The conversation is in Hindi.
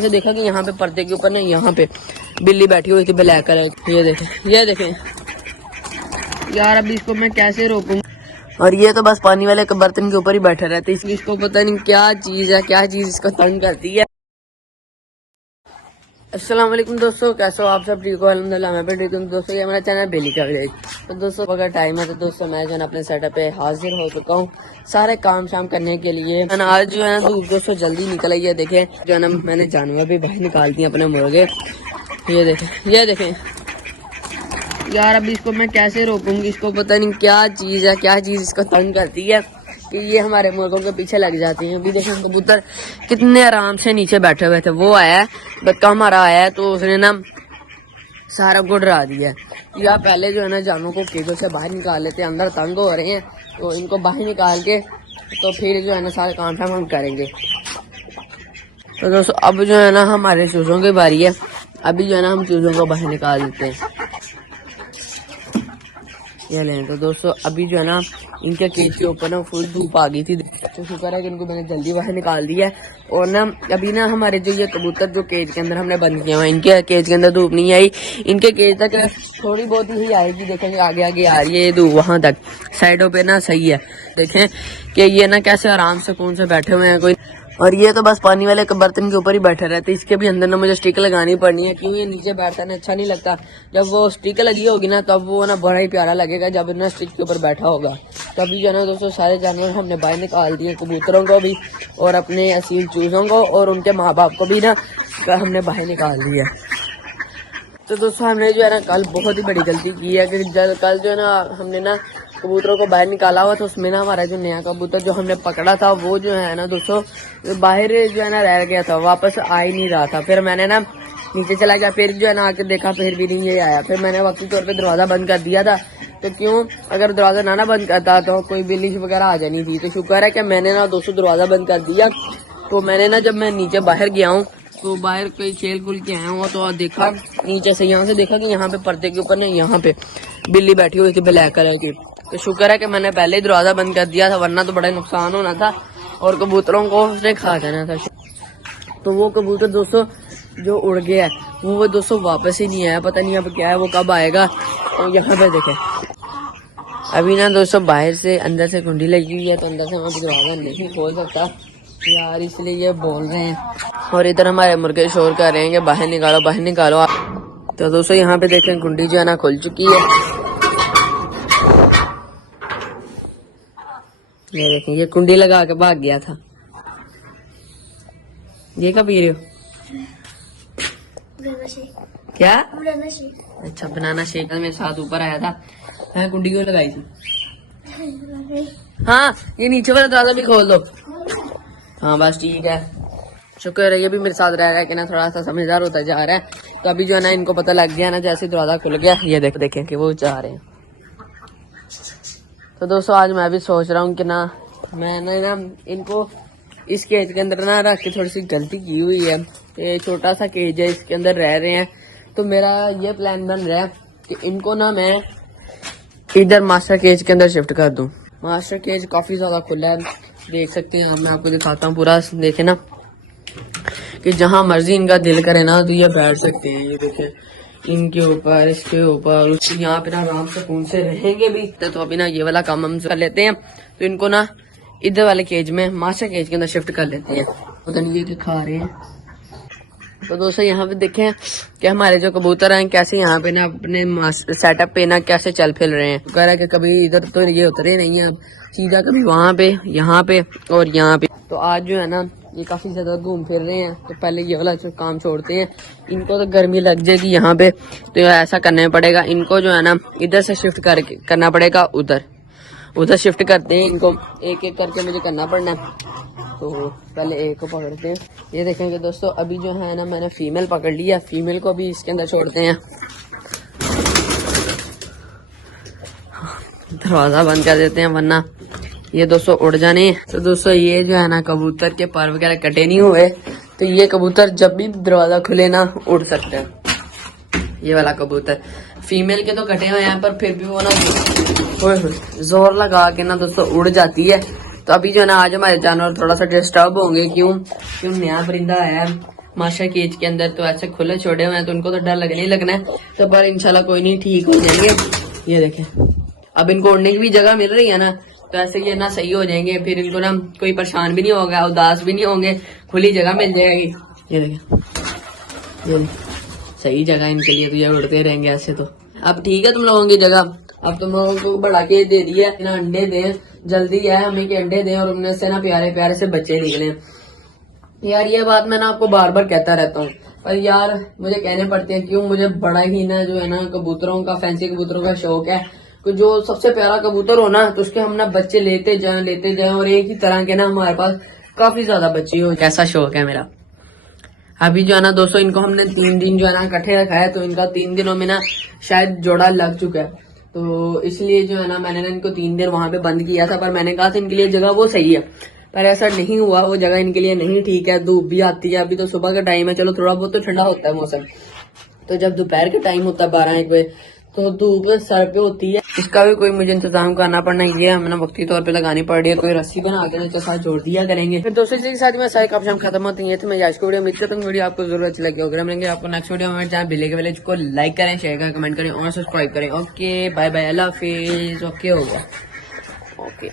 से देखा कि यहाँ पे पर्दे के ऊपर ना यहाँ पे बिल्ली बैठी हुई थी ब्लैक कलर। ये देखें यार, अभी इसको मैं कैसे रोकूं। और ये तो बस पानी वाले बर्तन के ऊपर ही बैठा रहता है, इसलिए इसको पता नहीं क्या चीज इसको तंग करती है। अस्सलाम वालेकुम दोस्तों, कैसे हो आप सब? ठीक हो? अल्हम्दुलिल्लाह मैं भी ठीक हूँ। दोस्तों ये मेरा चैनल बेली का विलेज। तो दोस्तों अगर टाइम है तो दोस्तों मैं जो है अपने सेटअप पे हाजिर हो चुका हूँ सारे काम शाम करने के लिए। आज जो है ना धूप दोस्तों जल्दी निकल आई है। देखें जो है ना मैंने जानवर भी बाहर निकाल दिए अपने मुर्गे। ये देखें यार, अभी इसको मैं कैसे रोकूंगी। इसको पता नहीं क्या चीज इसको तंग करती है कि ये हमारे मुर्गों के पीछे लग जाती हैं। अभी देखें कबूतर कितने आराम से नीचे बैठे हुए थे। वो आया है बच्चा हमारा आया है तो उसने ना सारा को डरा दिया है। या पहले जो है ना जानवरों को केजों से बाहर निकाल लेते हैं, अंदर तंग हो रहे हैं तो इनको बाहर निकाल के तो फिर जो है ना सारे काम शाम हम करेंगे। तो दोस्तों अब जो है ना हमारे चूजों की बारी है। अभी जो है ना हम चूजों को बाहर निकाल देते हैं। ये लें तो दोस्तों अभी जो है ना इनके केज के ऊपर ना फुल धूप आ गई थी, तो शुक्र है कि इनको मैंने जल्दी बाहर निकाल दिया है। और ना अभी ना हमारे जो ये कबूतर जो केज के अंदर हमने बंद किया हुआ है, इनके केज के अंदर धूप नहीं आई। इनके केज तक थोड़ी बहुत ही आएगी, देखेंगे आगे आगे आ रही है ये धूप वहां तक। साइडों पे ना सही है, देखें कि ये ना कैसे आराम से कौन से बैठे हुए हैं कोई। और ये तो बस पानी वाले बर्तन के ऊपर ही बैठे रहते। इसके भी अंदर ना मुझे स्टिक लगानी पड़नी है, क्यों ये नीचे बैठता है ना अच्छा नहीं लगता। जब वो स्टिक लगी होगी ना तब वो ना बड़ा ही प्यारा लगेगा जब ना स्टिक के ऊपर बैठा होगा। तो अभी जो है ना दोस्तों सारे जानवर हमने बाहर निकाल दिए, कबूतरों को भी और अपने असील चूजों को और उनके माँ बाप को भी ना हमने बाहर निकाल दिया। तो दोस्तों हमने जो है ना कल बहुत ही बड़ी गलती की है कि कल जो है ना हमने ना कबूतरों को बाहर निकाला हुआ, तो उसमें ना हमारा जो नया कबूतर जो हमने पकड़ा था वो जो है ना दोस्तों बाहर जो है ना रह गया था, वापस आ ही नहीं रहा था। फिर मैंने ना नीचे चला गया, फिर जो है ना आके देखा फिर भी नहीं ये आया। फिर मैंने वक्ती तौर पे दरवाजा बंद कर दिया था, तो क्यों अगर दरवाजा ना बंद करता तो कोई बिल्ली वगैरह आ जानी थी। तो शुक्र है कि मैंने ना दोस्तों दरवाजा बंद कर दिया। तो मैंने ना जब मैं नीचे बाहर गया हूँ तो बाहर कोई खेल खुल के आया हुआ तो देखा नीचे से, यहाँ से देखा कि यहाँ पे पर्दे के ऊपर ना यहाँ पे बिल्ली बैठी हुई थी ब्लैक कलर की। तो शुक्र है कि मैंने पहले ही दरवाजा बंद कर दिया था, वरना तो बड़ा नुकसान होना था और कबूतरों को उसने खा जाना था। तो वो कबूतर दोस्तों जो उड़ गया है वो दोस्तों वापस ही नहीं आया, पता नहीं अब क्या है, वो कब आएगा। तो यहाँ पे देखे अभी ना दोस्तों बाहर से अंदर से कुंडी लगी हुई है, तो अंदर से मैं दरवाजा नहीं खोल सकता यार, इसलिए ये बोल रहे हैं। और इधर हमारे मुर्गे शोर कर रहे हैं कि बाहर निकालो बाहर निकालो। तो दोस्तों यहाँ पे देखें कुंडी जो है ना खुल चुकी है। ये देखें ये कुंडी लगा के भाग गया था। ये क्या पी रहे हो? क्या? अच्छा बनाना शेक मेरे साथ ऊपर आया था, मैं कुंडी क्यों लगाई थी? हाँ ये नीचे वाला दरवाजा भी खोल दो। हाँ बस ठीक है, शुक्र है ये भी मेरे साथ रह रहा है कि ना थोड़ा सा समझदार होता जा रहा है। तो अभी जो है ना इनको पता लग गया ना, जैसे दरवाजा खुल गया ये देखें कि वो जा रहे हैं। तो दोस्तों आज मैं भी सोच रहा हूँ कि ना मैंने ना इनको इस केज के अंदर ना रख के थोड़ी सी गलती की हुई है। ये छोटा सा केज है, इसके अंदर रह रहे हैं। तो मेरा ये प्लान बन रहा है कि इनको ना मैं इधर मास्टर केज के अंदर शिफ्ट कर दूं। मास्टर केज काफी ज्यादा खुला है, देख सकते हैं। मैं आपको दिखाता हूँ पूरा, देखे ना कि जहां मर्जी इनका दिल करे ना तो ये बैठ सकते हैं। ये देखें इनके ऊपर इसके ऊपर यहाँ पे ना आराम से कौन से रहेंगे भी। तो अभी ना ये वाला काम हम कर लेते हैं, तो इनको ना इधर वाले केज में मास्टर केज के अंदर शिफ्ट कर लेते हैं। पता नहीं ये खा रहे हैं। तो दोस्तों यहाँ पे देखें कि हमारे जो कबूतर हैं कैसे यहाँ पे ना अपने सेटअप पे ना कैसे चल फिर रहे हैं। कह रहा है कि कभी इधर तो ये उतरे नहीं है, अब सीधा कभी वहाँ पे यहाँ पे और यहाँ पे। तो आज जो है ना ये काफी ज्यादा घूम फिर रहे हैं, तो पहले ये वाला काम छोड़ते हैं। इनको तो गर्मी लग जाएगी यहाँ पे, तो ऐसा करना पड़ेगा। इनको जो है ना इधर से शिफ्ट करना पड़ेगा, उधर शिफ्ट करते हैं। इनको एक एक करके मुझे करना पड़ना है। तो पहले एक को पकड़ते हैं। ये देखेंगे दोस्तों अभी जो है ना मैंने फीमेल पकड़ लिया, फीमेल को भी इसके अंदर छोड़ते हैं। दरवाजा बंद कर देते हैं वरना ये दोस्तों उड़ जाने। तो दोस्तों ये जो है ना कबूतर के पर वगैरह कटे नहीं हुए, तो ये कबूतर जब भी दरवाजा खुले ना उड़ सकते हैं। ये वाला कबूतर फीमेल के तो कटे हुए हैं, पर फिर भी वो ना जोर लगा के ना दोस्तों उड़ जाती है। तो अभी जो है ना आज हमारे जानवर थोड़ा सा डिस्टर्ब होंगे, क्यों नया परिंदा आया है माशा केज के अंदर तो ऐसे खुले छोड़े हुए हैं, तो उनको तो डर लगने ही लगना है। तो पर इंशाल्लाह कोई नहीं, ठीक हो जाएंगे। ये देखें, अब इनको उड़ने की भी जगह मिल रही है ना, तो ऐसे ये ना सही हो जाएंगे, फिर इनको ना कोई परेशान भी नहीं होगा, उदास भी नहीं होंगे, खुली जगह मिल जाएगी। ये देखें, ये देखें, सही जगह इनके लिए, तो ये उड़ते रहेंगे ऐसे। तो अब ठीक है तुम लोगों की जगह, अब तुम लोगों को बढ़ा के दे दिया ना, अंडे दें, जल्दी है हमें कि अंडे दें और उनमें से ना प्यारे प्यारे से बच्चे निकले। यार ये बात मैं ना आपको बार बार कहता रहता हूँ, पर यार मुझे कहने पड़ते हैं, क्यों, मुझे बड़ा ही ना जो है ना कबूतरों का, फैंसी कबूतरों का शौक है कि जो सबसे प्यारा कबूतर हो ना, तो उसके हम ना बच्चे लेते जाएं और एक ही तरह के ना हमारे पास काफी ज्यादा बच्चे हो। कैसा शौक है मेरा। अभी जो है ना दोस्तों, इनको हमने 3 दिन जो है ना इकट्ठे रखा है, तो इनका 3 दिनों में ना शायद जोड़ा लग चुका है। तो इसलिए जो है ना मैंने ना इनको 3 दिन वहां पे बंद किया था, पर मैंने कहा था इनके लिए जगह वो सही है, पर ऐसा नहीं हुआ, वो जगह इनके लिए नहीं ठीक है। धूप भी आती है, अभी तो सुबह का टाइम है, चलो थोड़ा बहुत तो ठंडा होता है मौसम, तो जब दोपहर का टाइम होता है 12-1 बजे, तो धूप सर पे होती है। इसका भी कोई मुझे इंतजाम करना पड़ना, ये हमें ना वक्ती तौर पे लगानी पड़ रही है, कोई रस्सी बना के नीचे साथ जोड़ दिया करेंगे। फिर दोस्तों इसी के साथ में सारी काम खत्म होती है। तो मैं आज की वीडियो मिलता हूँ, वीडियो आपको जरूर अच्छी लगी होगी, मिलेंगे आपको नेक्स्ट वीडियो में। जहाँ बिले के विलेज को लाइक करें, शेयर करें, कमेंट करें और सब्सक्राइब करें। ओके बाय बाय, अल्लाह हाफिज। ओके हो गया, ओके।